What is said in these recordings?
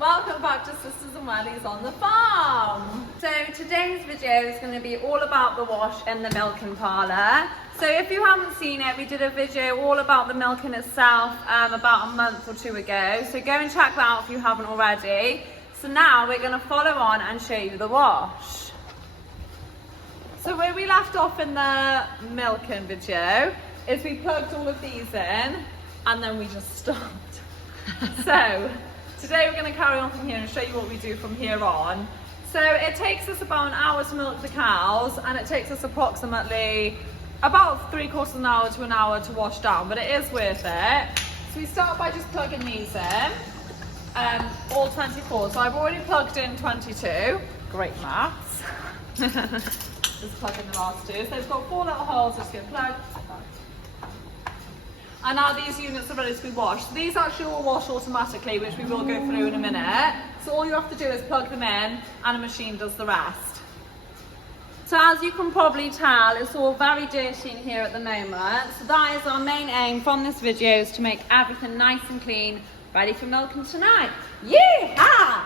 Welcome back to Sisters and Wellies on the farm. So today's video is going to be all about the wash in the milking parlour. So if you haven't seen it, we did a video all about the milking itself about a month or two ago. So go and check that out if you haven't already. So now we're going to follow on and show you the wash. So where we left off in the milking video is we plugged all of these in and then we just stopped. So today we're going to carry on from here and show you what we do from here on. So it takes us about an hour to milk the cows, and it takes us approximately about 3/4 of an hour to an hour to wash down, but it is worth it. So we start by just plugging these in, all 24. So I've already plugged in 22. Great maths. Just plug in the last two. So it's got 4 little holes, just get plugged. And now these units are ready to be washed. So these actually all wash automatically, which we will go through in a minute. So all you have to do is plug them in and a machine does the rest. So as you can probably tell, it's all very dirty in here at the moment. So that is our main aim from this video, is to make everything nice and clean, ready for milking tonight. Yeehaw!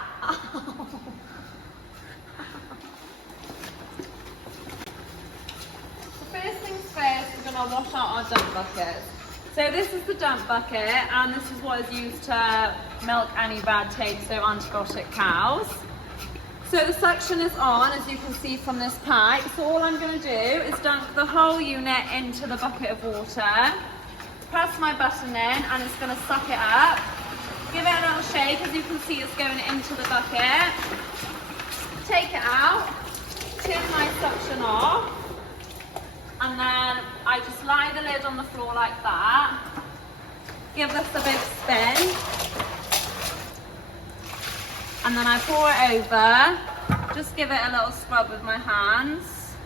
So first things first, we're going to wash out our dump buckets. So this is the dump bucket, and this is what is used to milk any red tape, so antibiotic cows. So the suction is on, as you can see from this pipe. So all I'm going to do is dunk the whole unit into the bucket of water, press my button in, and it's going to suck it up. Give it a little shake, as you can see it's going into the bucket. Take it out, turn my suction off. And then I just lie the lid on the floor like that. Give this a big spin. And then I pour it over. Just give it a little scrub with my hands.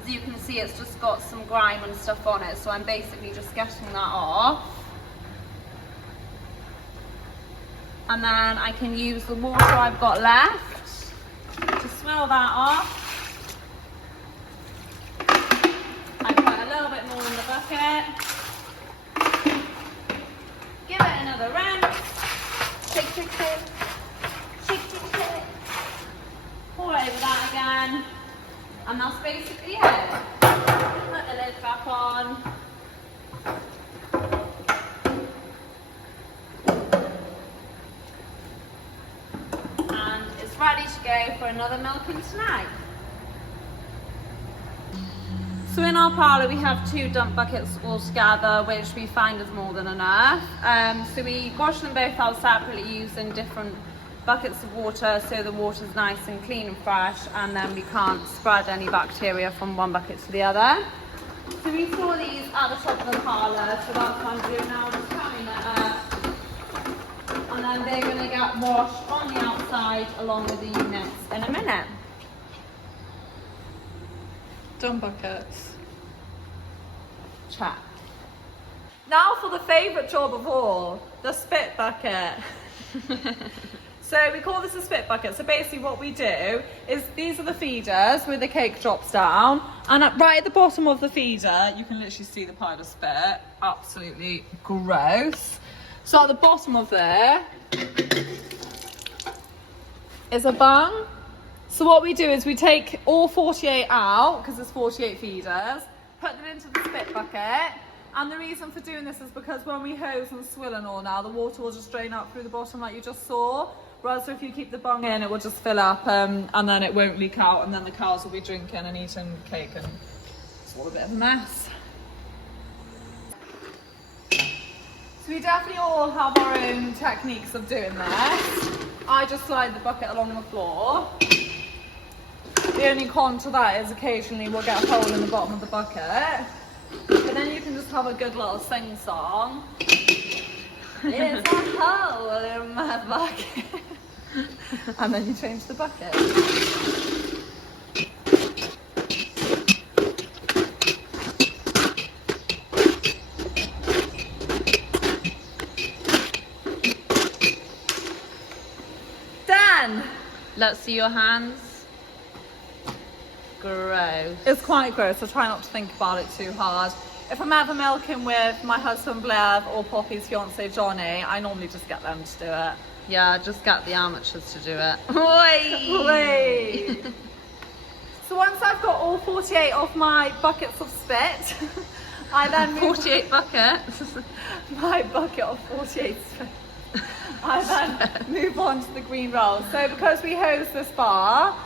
As you can see, it's just got some grime and stuff on it, so I'm basically just getting that off. And then I can use the water I've got left to swirl that off. A little bit more in the bucket. Give it another rinse. Shake, shake, shake. Shake, shake, shake. Pour over that again. And that's basically it. Put the lid back on. And it's ready to go for another milking tonight. So in our parlour we have 2 dump buckets altogether, which we find is more than enough. So we wash them both out separately using different buckets of water, so the water's nice and clean and fresh, and then we can't spread any bacteria from one bucket to the other. So we store these at the top of the parlour, so that's what I'm doing now. I'm just carrying it up, and then they're going to get washed on the outside along with the units in a minute. Dump buckets. Check. Now for the favourite job of all, the spit bucket. So we call this a spit bucket. So basically what we do is, these are the feeders where the cake drops down, and right at the bottom of the feeder you can literally see the pile of spit. Absolutely gross. So at the bottom of there is a bung. So what we do is we take all 48 out, because there's 48 feeders, put them into the spit bucket. And the reason for doing this is because when we hose and swill and all now, the water will just drain out through the bottom like you just saw. Whereas if you keep the bung in, it will just fill up and then it won't leak out, and then the cows will be drinking and eating cake, and it's all a bit of a mess. So we definitely all have our own techniques of doing this. I just slide the bucket along the floor. The only con to that is occasionally we'll get a hole in the bottom of the bucket. But then you can just have a good little sing song. There's a hole in my bucket. And then you change the bucket. Done! Let's see your hands. Gross. It's quite gross, so try not to think about it too hard. if I'm ever milking with my husband Blair or Poppy's fiance Johnny, I normally just get them to do it. Yeah, just get the amateurs to do it. Oi! So once I've got all 48 of my buckets of spit, I then move 48 buckets. my bucket of 48 spit. I then move on to the green rolls. So because we hose this bar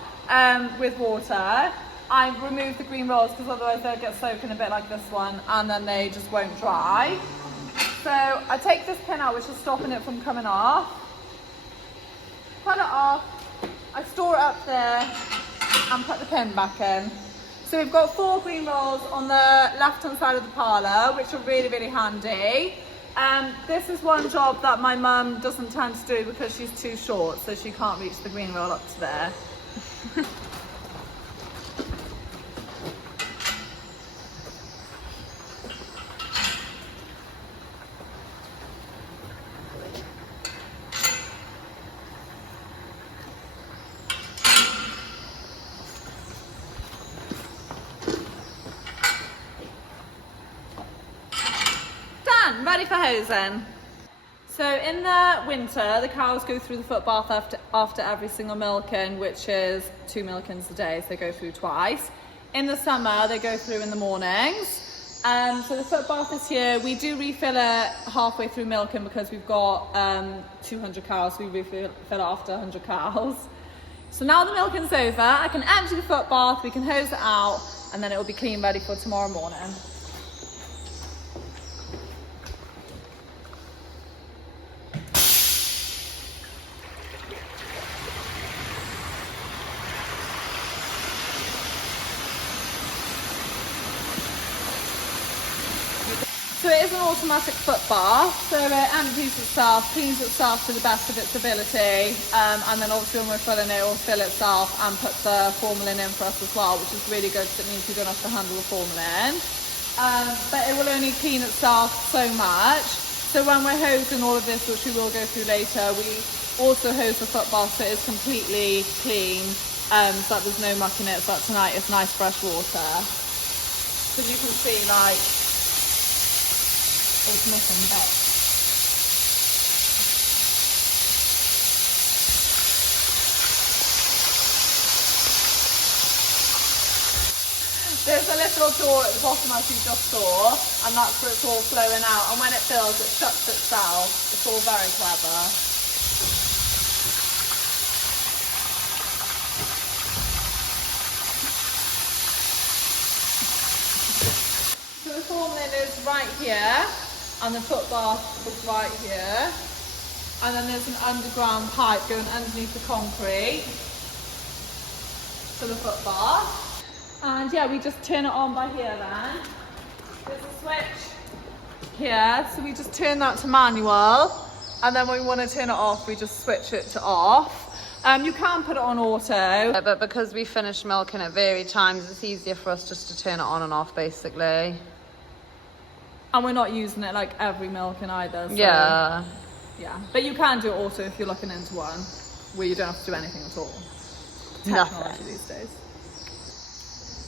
with water, I remove the green rolls because otherwise they'll get soaking a bit like this one and then they just won't dry. So I take this pin out, which is stopping it from coming off. Put it off, I store it up there and put the pin back in. So we've got 4 green rolls on the left hand side of the parlour, which are really, really handy. This is one job that my mum doesn't tend to do because she's too short, so she can't reach the green roll up to there. Ready for hosing. So in the winter, the cows go through the foot bath after every single milking, which is 2 milkings a day, so they go through twice. In the summer, they go through in the mornings. So the foot bath this year, we do refill it halfway through milking because we've got 200 cows, so we refill it after 100 cows. So now the milking's over, I can empty the foot bath, we can hose it out, and then it will be clean, ready for tomorrow morning. So it is an automatic foot bath, so it empties itself, cleans itself to the best of its ability, and then obviously when we're filling it, it will fill itself and put the formalin in for us as well, which is really good because it means we don't have to handle the formalin. But it will only clean itself so much. So when we're hosing all of this, which we will go through later, we also hose the foot bath so it's completely clean, so that there's no muck in it, so that tonight it's nice fresh water. So you can see like, it's missing back. There's a little door at the bottom as you just saw, and that's where it's all flowing out, and when it fills it shuts itself. It's all very clever. So the formalin is right here, and the foot bath is right here, and then there's an underground pipe going underneath the concrete to the foot bath. And yeah, we just turn it on by here then. There's a switch here, so we just turn that to manual, and then when we want to turn it off, we just switch it to off. You can put it on auto, but because we finish milking at varied times, it's easier for us just to turn it on and off basically. And we're not using it like every milking either. So, yeah. But you can do it auto if you're looking into one where you don't have to do anything at all. Technology these days.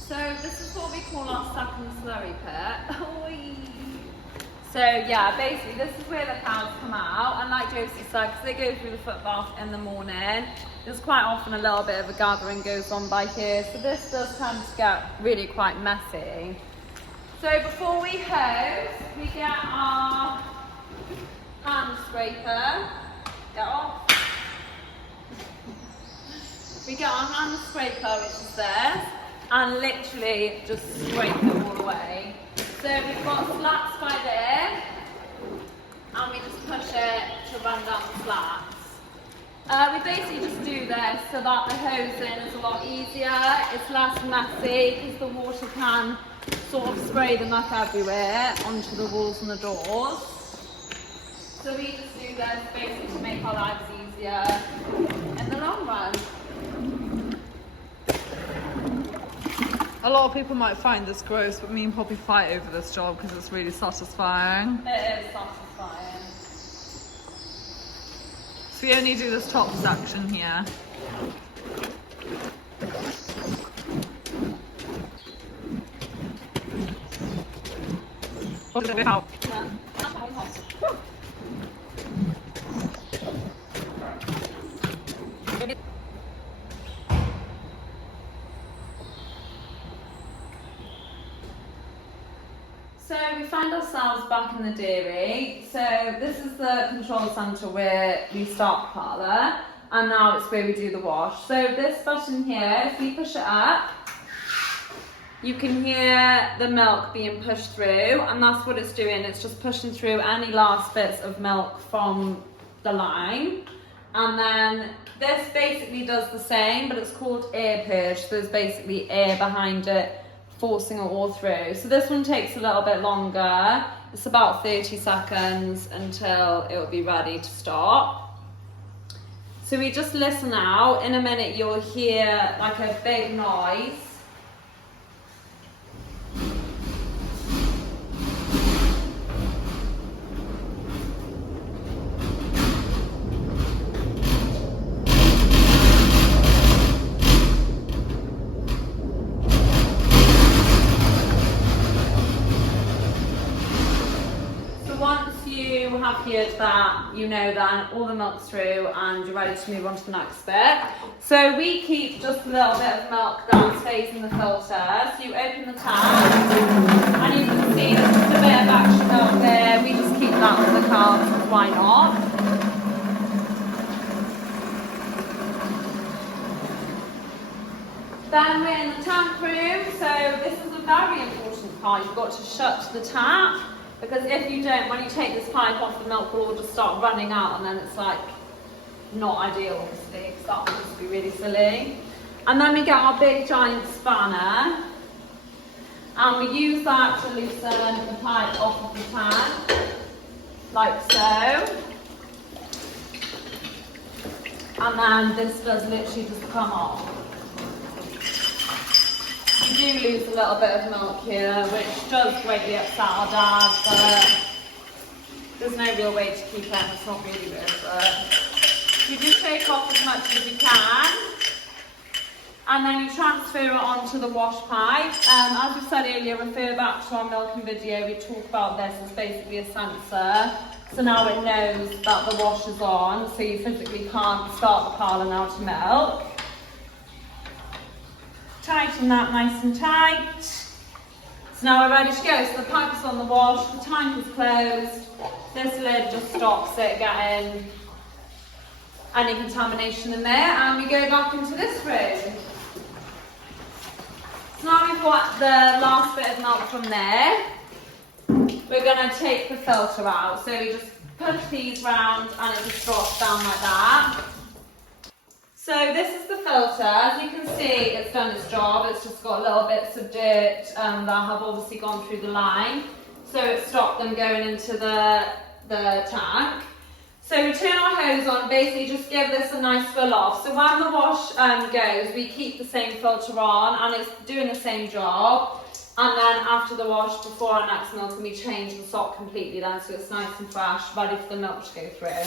So this is what we call our second slurry pit. So yeah, basically this is where the cows come out, and like Josie said, because they go through the foot bath in the morning, there's quite often a little bit of a gathering goes on by here, so this does tend to get really quite messy. So before we hose, we get our hand scraper. Get off. We get our hand scraper, which is there, and literally just scrape it all away. So we've got slats by there, and we just push it to run down the slats. We basically just do this so that the hosing is a lot easier, it's less messy, because the water can sort of spray the muck everywhere onto the walls and the doors. So we just do this basically to make our lives easier in the long run. A lot of people might find this gross, but me and Poppy fight over this job because it's really satisfying. It is satisfying. So we only do this top section here. So we find ourselves back in the dairy. So this is the control centre where we start the parlour, and now it's where we do the wash. So this button here, if we push it up, you can hear the milk being pushed through, and that's what it's doing. It's just pushing through any last bits of milk from the line. And then this basically does the same, but it's called air purge. So there's basically air behind it, forcing it all through. So this one takes a little bit longer. It's about 30 seconds until it will be ready to stop. So we just listen out. In a minute you'll hear like a big noise. Have heard that, you know that all the milk's through and you're ready to move on to the next bit. So we keep just a little bit of milk that stays in the filter. So you open the tap and you can see there's just a bit of extra milk there. We just keep that for the calves, because why not? Then we're in the tap room. So this is a very important part. You've got to shut the tap. Because if you don't, when you take this pipe off, the milk will all just start running out, and then it's like not ideal, obviously, because that would just be really silly. And then we get our big giant spanner, and we use that to loosen the pipe off of the tank, like so. And then this does literally just come off. You do lose a little bit of milk here, which does greatly upset our dad, but there's no real way to keep it. It's not really worth it. You just take off as much as you can, and then you transfer it onto the wash pipe. As we said earlier, refer back to our milking video. We talk about this as basically a sensor. So now it knows that the wash is on, so you physically can't start the parlour now to milk. Tighten that nice and tight. So now we're ready to go. So the pipe is on the wash, the tank is closed. This lid just stops it getting any contamination in there, and we go back into this room. So now we've got the last bit of milk from there. We're going to take the filter out. So we just push these round and it just drops down like that. So this is the filter. As you can see, it's done its job. It's just got little bits of dirt that have obviously gone through the line. So it stopped them going into the tank. So we turn our hose on, basically just give this a nice fill off. So when the wash goes, we keep the same filter on and it's doing the same job. And then after the wash, before our next milk, we change the sock completely then, so it's nice and fresh, ready for the milk to go through.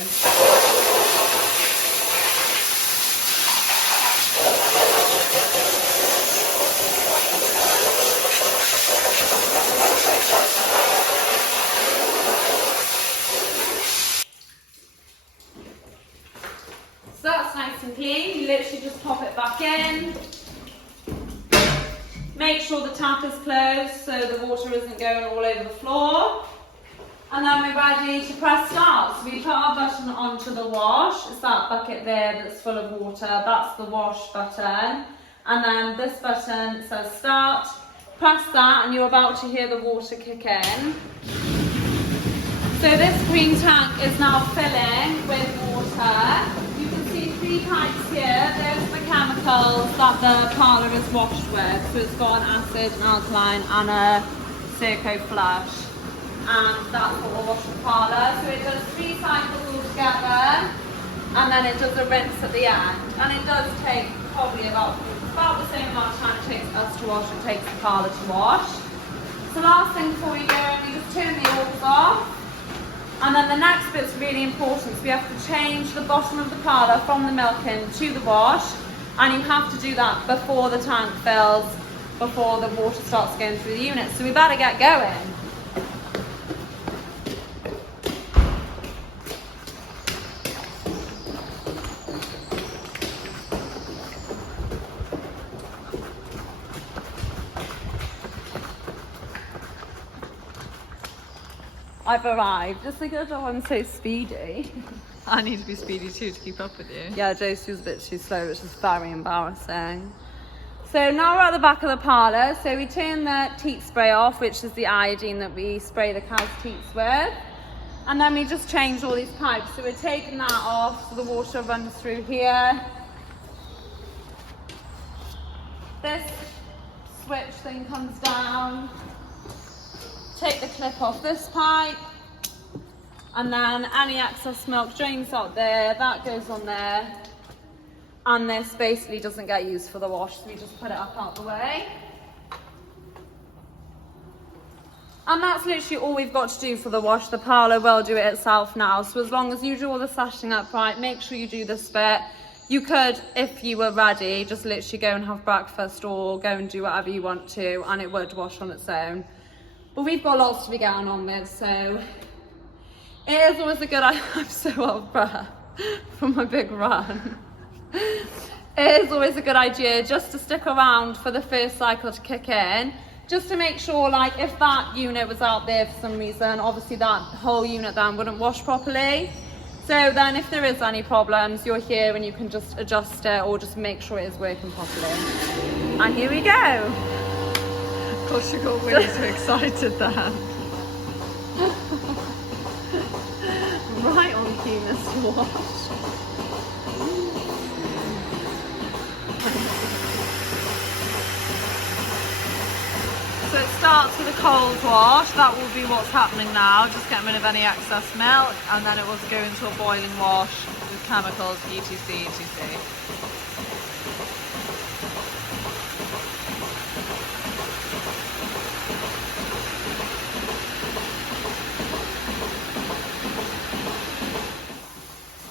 So that's nice and clean. You literally just pop it back in. Make sure the tap is closed so the water isn't going all over the floor. And then we're ready to press start. So we put our button onto the wash. It's that bucket there that's full of water. That's the wash button. And then this button says start. Press that and you're about to hear the water kick in. So this green tank is now filling with water. You can see 3 pipes here. Those are the chemicals that the parlour is washed with. So it's got an acid, an alkaline and a Circo flush. And that's what we'll wash the parlour. So it does 3 cycles all together and then it does a rinse at the end. And it does take probably about the same amount of time it takes us to wash, it takes the parlour to wash. So last thing before we go, we just turn the hose off. And then the next bit's really important, so we have to change the bottom of the parlour from the milking to the wash, and you have to do that before the tank fills, before the water starts going through the unit, so we better get going. I've arrived. Just look at how I'm so speedy. I need to be speedy too to keep up with you. Yeah, Josie was a bit too slow, which is very embarrassing. So now we're at the back of the parlour. So we turn the teat spray off, which is the iodine that we spray the cow's teats with. And then we just change all these pipes. So we're taking that off so the water runs through here. This switch thing comes down. Take the clip off this pipe. And then any excess milk drains out there, that goes on there. And this basically doesn't get used for the wash, so we just put it up out the way. And that's literally all we've got to do for the wash. The parlour will do it itself now. So as long as you do all the sashing up right, make sure you do this bit. You could, if you were ready, just literally go and have breakfast or go and do whatever you want to, and it would wash on its own. But we've got lots to be getting on with, so it is always a good idea. I'm so out of breath from my big run. It is always a good idea just to stick around for the first cycle to kick in, just to make sure, like, if that unit was out there for some reason, obviously that whole unit then wouldn't wash properly. So then if there is any problems, you're here and you can just adjust it or just make sure it is working properly. And here we go. Gosh, you got way too excited then. Right on cue, Mr. Wash. So it starts with a cold wash. That will be what's happening now. Just getting rid of any excess milk, and then it will go into a boiling wash with chemicals, etc, etc.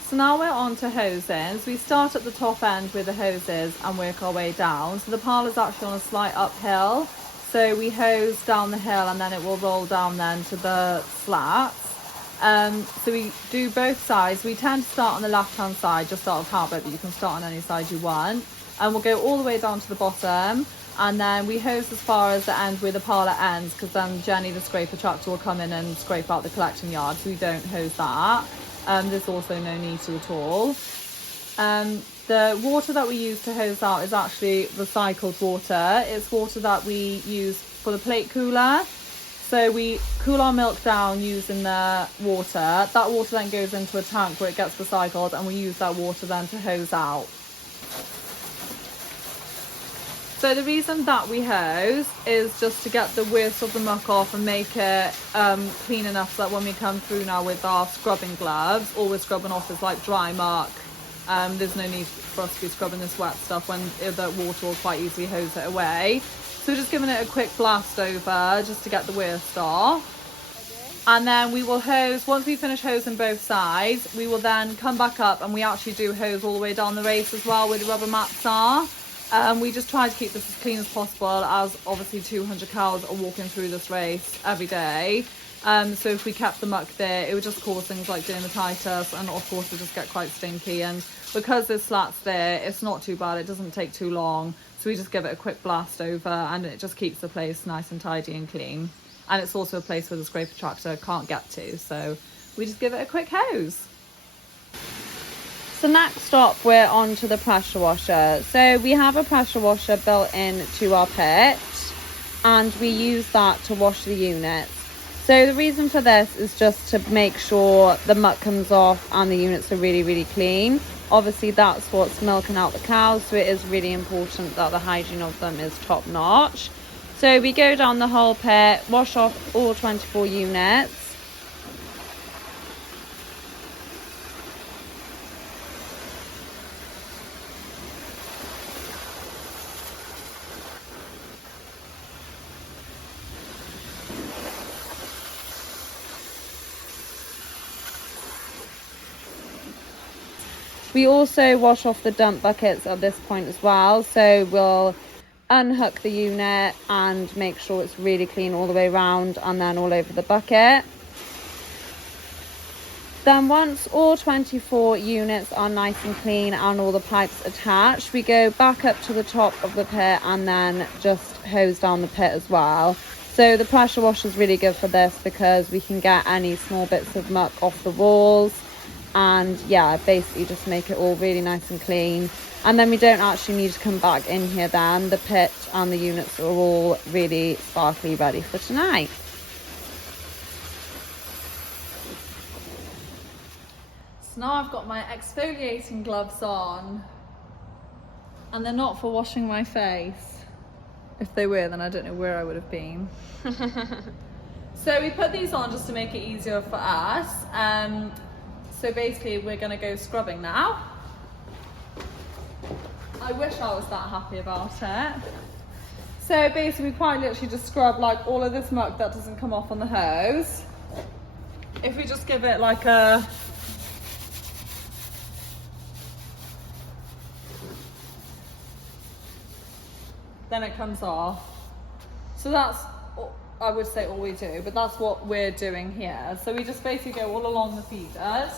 So now we're on to hosing. So we start at the top end with the hoses and work our way down. So the parlour's actually on a slight uphill. So we hose down the hill and then it will roll down then to the slats. So we do both sides. We tend to start on the left hand side just out of habit, but you can start on any side you want. And we'll go all the way down to the bottom. And then we hose as far as the end where the parlour ends, because then Jenny, the scraper tractor, will come in and scrape out the collecting yard. So we don't hose that. There's also no need to at all. The water that we use to hose out is actually recycled water. It's water that we use for the plate cooler. So we cool our milk down using the water. That water then goes into a tank where it gets recycled, and we use that water then to hose out. So the reason that we hose is just to get the worst of the muck off and make it clean enough so that when we come through now with our scrubbing gloves, all we're scrubbing off is like dry muck. There's no need for us to be scrubbing this wet stuff when the water will quite easily hose it away. So we're just giving it a quick blast over just to get the worst off. And then we will hose, once we finish hosing both sides, we will then come back up, and we actually do hose all the way down the race as well where the rubber mats are. We just try to keep this as clean as possible, as obviously 200 cows are walking through this race every day. So if we kept the muck there, it would just cause things like dermatitis, and of course it would just get quite stinky. And because there's slats there, it's not too bad, it doesn't take too long. So we just give it a quick blast over, and it just keeps the place nice and tidy and clean. And it's also a place where the scraper tractor can't get to, so we just give it a quick hose. So next stop, we're on to the pressure washer. So we have a pressure washer built in to our pit, and we use that to wash the units. So the reason for this is just to make sure the muck comes off and the units are really, really clean. Obviously that's what's milking out the cows, so it is really important that the hygiene of them is top notch. So we go down the whole pit, wash off all 24 units. We also wash off the dump buckets at this point as well. So we'll unhook the unit and make sure it's really clean all the way around and then all over the bucket. Then once all 24 units are nice and clean and all the pipes attached, we go back up to the top of the pit and then just hose down the pit as well. So the pressure washer is really good for this because we can get any small bits of muck off the walls, and yeah, basically just make it all really nice and clean. And then we don't actually need to come back in here then. The pit and the units are all really sparkly, ready for tonight. So now I've got my exfoliating gloves on, and they're not for washing my face. If they were, then I don't know where I would have been. So we put these on just to make it easier for us. So basically we're gonna go scrubbing now. I wish I was that happy about it. So basically we quite literally just scrub like all of this muck that doesn't come off on the hose. If we just give it like a then it comes off. So that's, I would say, all we do, but that's what we're doing here. So we just basically go all along the feeders.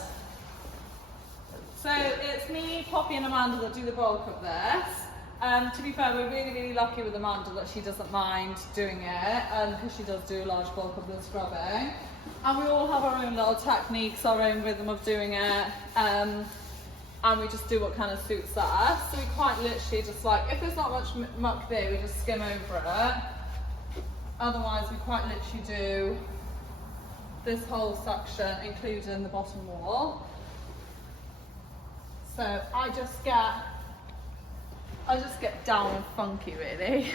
So it's me, Poppy and Amanda that do the bulk of this. To be fair, we're really, really lucky with Amanda that she doesn't mind doing it, because she does do a large bulk of the scrubbing. And we all have our own little techniques, our own rhythm of doing it. And we just do what kind of suits us. So we quite literally just like, if there's not much muck there, we just skim over it. Otherwise, we quite literally do this whole section, including the bottom wall. So I just get down and funky, really.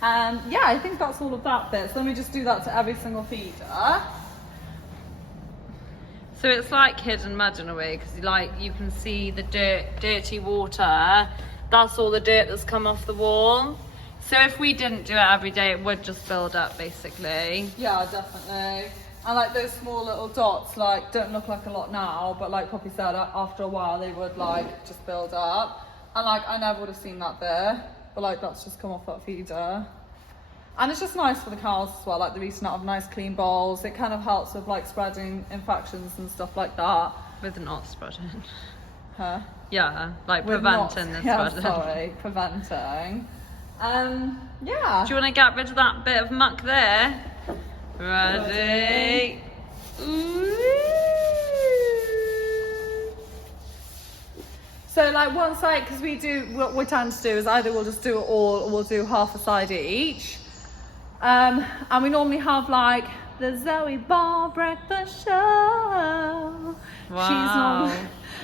Yeah, I think that's all of that bit. So then we just do that to every single feeder. So it's like hidden mud in a way, because like you can see the dirty water. That's all the dirt that's come off the wall. So if we didn't do it every day, it would just build up, basically. Yeah, definitely. And like those small little dots, like don't look like a lot now, but like Poppy said, after a while they would like just build up. And like I never would have seen that there, but like that's just come off that feeder. And it's just nice for the cows as well, like they're eating out of nice clean bowls. It kind of helps with like spreading infections and stuff like that. With not spreading. Huh? Yeah, like With preventing the yeah, spreading. sorry, preventing. Yeah. Do you want to get rid of that bit of muck there? Ready? So like one side, because we do, what we tend to do is either we'll just do it all or we'll do half a side each. And we normally have like the Zoe Ball breakfast show. Wow.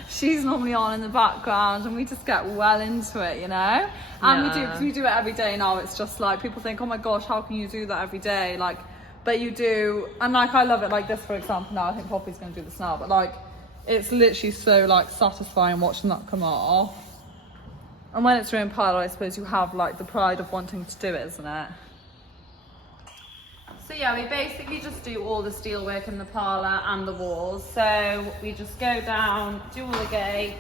She's normally on in the background, and we just get well into it, you know. And we do, because we do it every day now. It's just like people think, oh my gosh, how can you do that every day? Like, but you do, and like I love it. Like this, for example. Now I think Poppy's going to do this now, but like it's literally so like satisfying watching that come off. And when it's your own Parlour, I suppose you have like the pride of wanting to do it, isn't it? So yeah, we basically just do all the steel work in the parlour and the walls. So we just go down, do all the gates,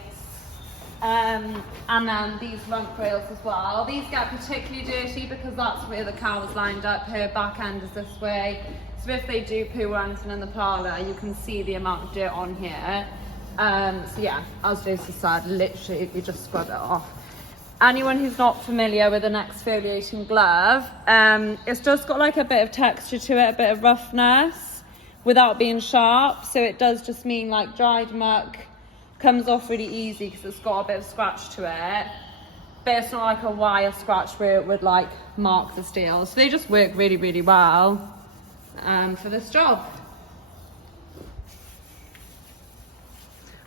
and then these rump rails as well. These get particularly dirty because that's where the cow was lined up. Her back end is this way. So if they do poo or anything in the parlour, you can see the amount of dirt on here. So yeah, as Lucy said, literally we just scrub it off. Anyone who's not familiar with an exfoliating glove, it's just got like a bit of texture to it, a bit of roughness without being sharp. So it does just mean like dried muck comes off really easy because it's got a bit of scratch to it. But it's not like a wire scratch where it would like mark the steel. So they just work really, really well for this job.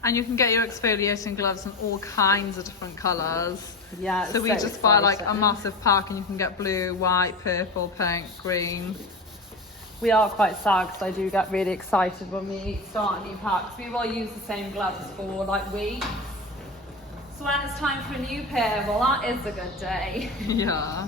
And you can get your exfoliating gloves in all kinds of different colours. Yeah, so we just buy like a massive pack, and you can get blue, white, purple, pink, green. We are quite sad because I do get really excited when we start a new pack. We will use the same gloves for like weeks. So when it's time for a new pair, well, that is a good day. Yeah.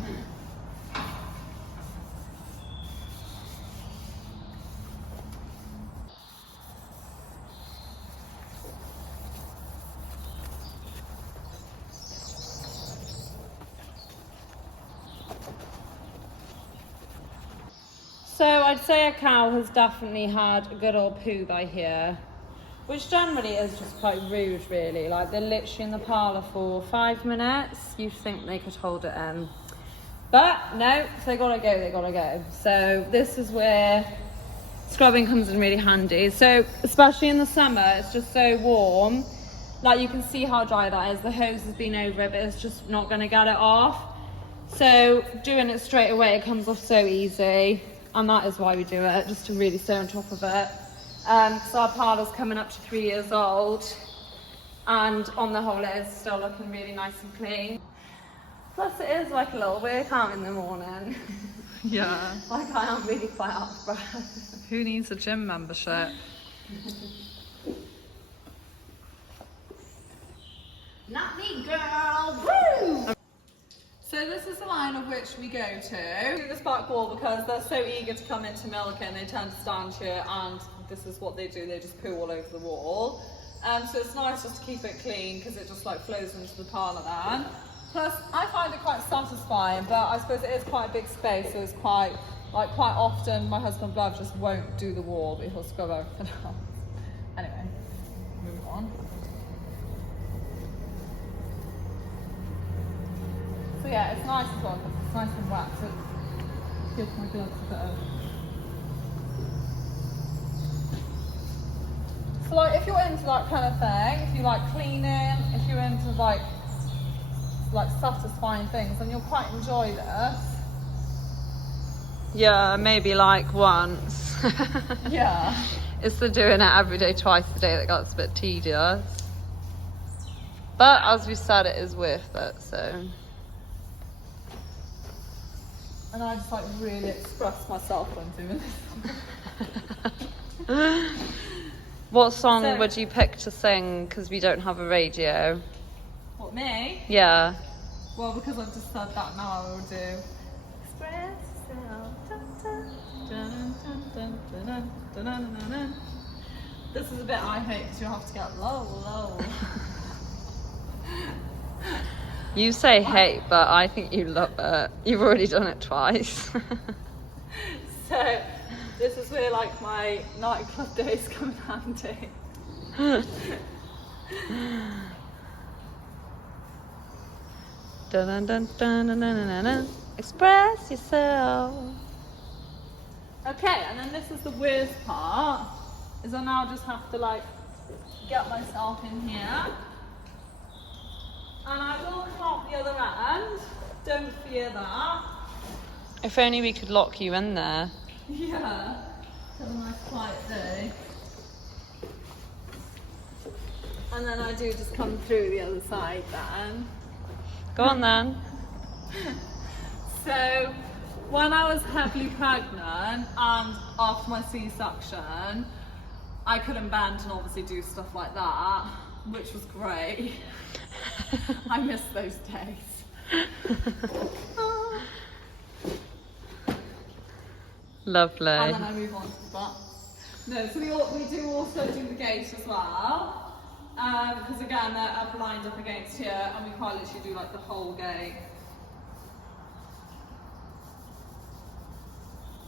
So I'd say a cow has definitely had a good old poo by here, which generally is just quite rude, really. Like they're literally in the parlour for 5 minutes. You'd think they could hold it in. But no, so they gotta go. So this is where scrubbing comes in really handy. So especially in the summer, it's just so warm. Like you can see how dry that is. The hose has been over it, but it's just not gonna get it off. So doing it straight away, it comes off so easy. And that is why we do it, just to really stay on top of it. So our parlour's coming up to 3 years old. And on the whole, it is still looking really nice and clean. Plus it is like a little workout in the morning. Yeah. Like I am really quite out of breath. Who needs a gym membership? Not me, girl. Woo! So this is the line of which we go to. Do this back wall because they're so eager to come into milking. They tend to stand here and this is what they do. They just poo all over the wall. So it's nice just to keep it clean because it just like flows into the parlour then. Plus, I find it quite satisfying, but I suppose it is quite a big space, so it's quite often my husband Blav just won't do the wall, but he'll scrub everything else. Anyway, move on. So yeah, it's nice as well because it's nice and wet, so it gives my gloves a bit of... So like, if you're into that kind of thing, if you like cleaning, if you're into like satisfying things, then you'll quite enjoy this. Yeah, maybe like once. Yeah. It's the doing it every day, twice a day that gets a bit tedious. But as we said, it is worth it, so. And I just like really express myself when doing this. What song would you pick to sing? Because we don't have a radio. What, me? Yeah. Well, because I've just said that, now I will do. Express yourself. Dun, dun, dun, dun, dun, dun, dun, dun, dun, dun, dun. This is a bit I hate because you have to get low. You say hate, but I think you love it. You've already done it twice. So, this is where like my nightclub days come in handy. Dun, dun, dun, dun, dun, dun, dun, dun. Express yourself. Okay, and then this is the worst part, is I now just have to like get myself in here. And I will come off the other end, don't fear that. If only we could lock you in there. Yeah, have a nice quiet day. And then I do just come through the other side then. Go on then. So, when I was heavily pregnant and after my C-section, I couldn't bend and obviously do stuff like that, which was great. I miss those days. Lovely. And then I move on to the butt. No, so we do also do the gate as well. Because again, they're lined up against here and we quite literally do like the whole gate.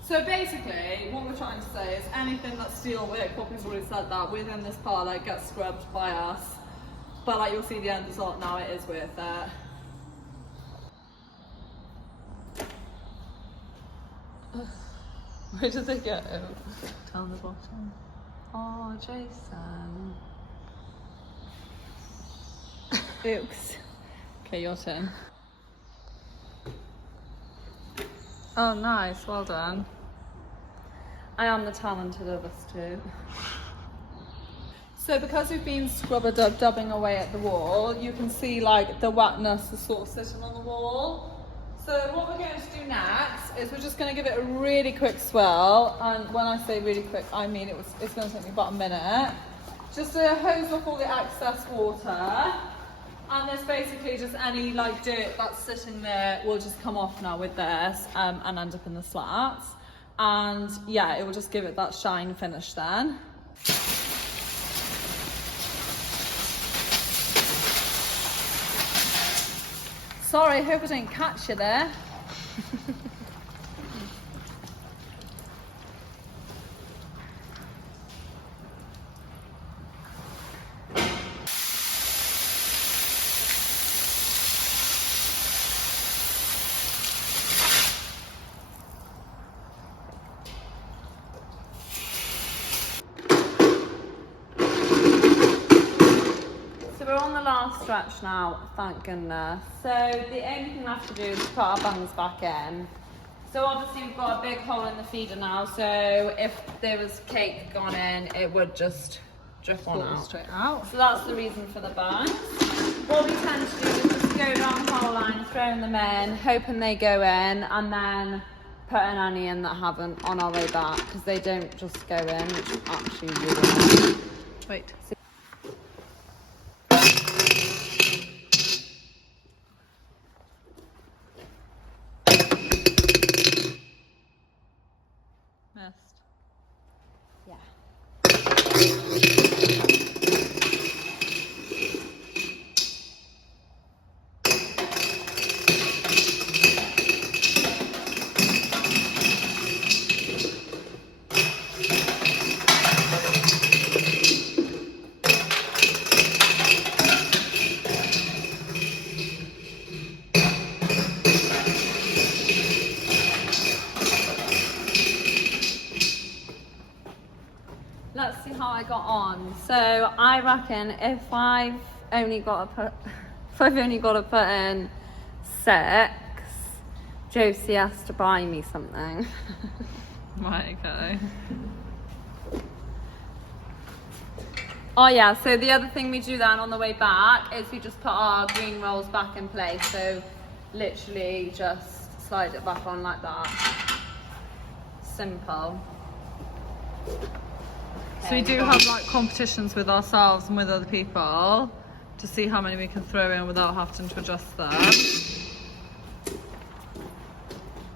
So basically, what we're trying to say is anything that's steel work, Poppy's already said that, within this parlour gets scrubbed by us. But like you'll see the end result now, it is worth it. Where did they go? Down the bottom. Oh, Jason. Oops. Okay, your turn. Oh, nice. Well done. I am the talented of us two. So because we've been dubbing away at the wall, you can see like the wetness is sort of sitting on the wall. So what we're going to do next is we're just going to give it a really quick swirl, and when I say really quick, I mean it's going to take me about a minute. Just to hose off all the excess water, and there's basically just any like dirt that's sitting there will just come off now with this and end up in the slats. And yeah, it will just give it that shine finish then. Sorry, I hope I didn't catch you there. we're on the last stretch now, thank goodness. So the only thing left to do is put our buns back in. So obviously we've got a big hole in the feeder now, so if there was cake gone in, it would just drip on out. Straight out. So that's the reason for the buns. What we tend to do is just go down the whole line, throwing them in, hoping they go in, and then putting any in that haven't on our way back, because they don't just go in, which is actually really nice. Wait. Missed. Yeah. Let's see how I got on. So I reckon if I've only got to put in 6, Josie has to buy me something. Right, okay. Oh yeah, so the other thing we do then on the way back is we just put our green rolls back in place. So literally just slide it back on like that. Simple. So we do have like competitions with ourselves and with other people to see how many we can throw in without having to adjust them. I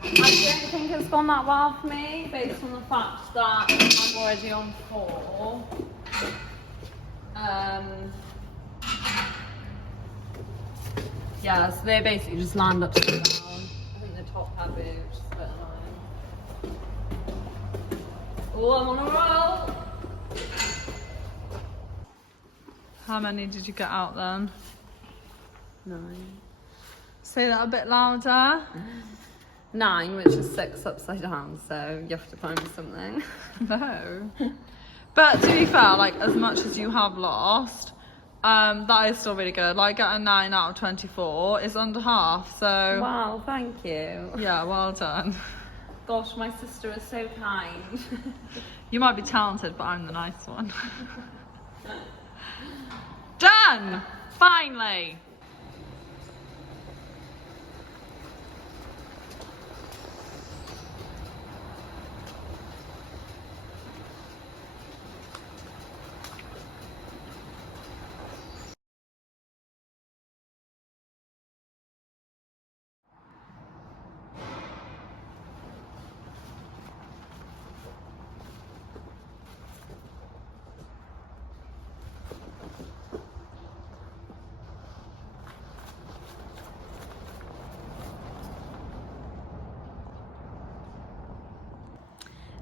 don't think it's gone that well for me, based on the fact that I'm already on 4. Yeah, so they basically just land upside down. I think the top heavy, which is a bit annoying. Oh, I'm on a roll! How many did you get out then? 9. Say that a bit louder. 9, which is 6 upside down, so you have to find me something. No. But to be fair, like as much as you have lost, that is still really good. Like getting 9 out of 24 is under half, so Wow, thank you. yeah, well done. Gosh, my sister is so kind. You might be talented, but I'm the nice one. Done! Finally!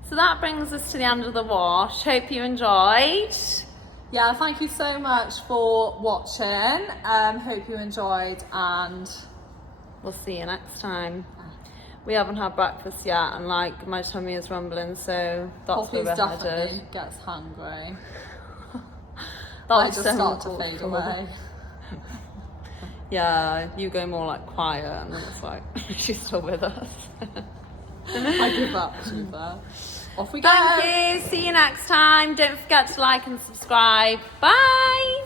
So that brings us to the end of the wash. Hope you enjoyed. Yeah, thank you so much for watching. Hope you enjoyed, and We'll see you next time. We haven't had breakfast yet, and like my tummy is rumbling, so that's where Poppy's we're definitely headed. gets hungry. That I was just so start to awkward. fade away. Yeah, you go more like quiet, and then it's like she's still with us. I give up, to be fair. Off we go. Thank you. See you next time. Don't forget to like and subscribe. Bye.